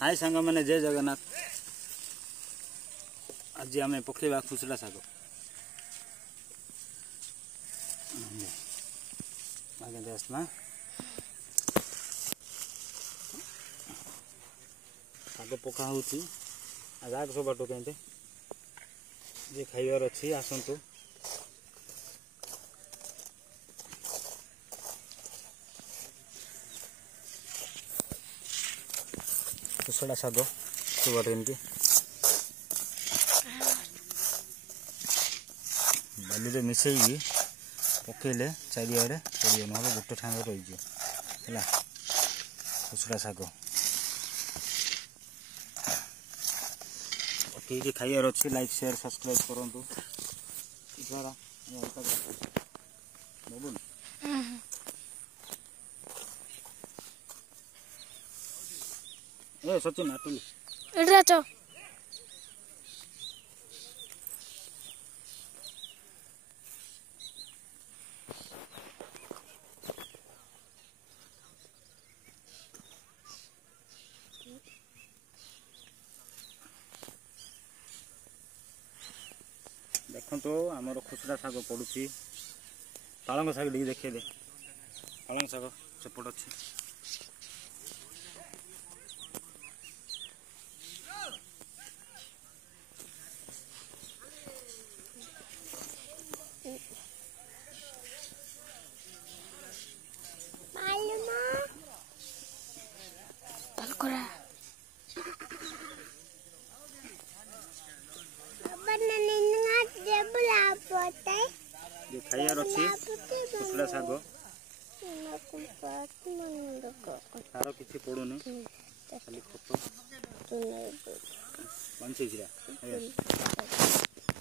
हाय सांग मैंने जय जगन्नाथ। आज आम पकेवा खुसला शाग आगे आसना शाग पका हो आज सब बाटो कहीं जे खाइबार अच्छी आसतु खुसला शाग सब बाटो एमती बाली मिसई पकेले चारिड़े पड़े ना गोटे ठाण रही है खुसला शाग पकईकि खाइबार अच्छी। लाइक शेयर सब्सक्राइब करूँ ए सचिन आटुली देखो तो आमर खुसरा शाग पड़ुची पालंग शाग देखे दे पालंग शाग सेपट अच्छी खाइबार अच्छी खुसला शाग सार किसी पड़ुनी खाली खत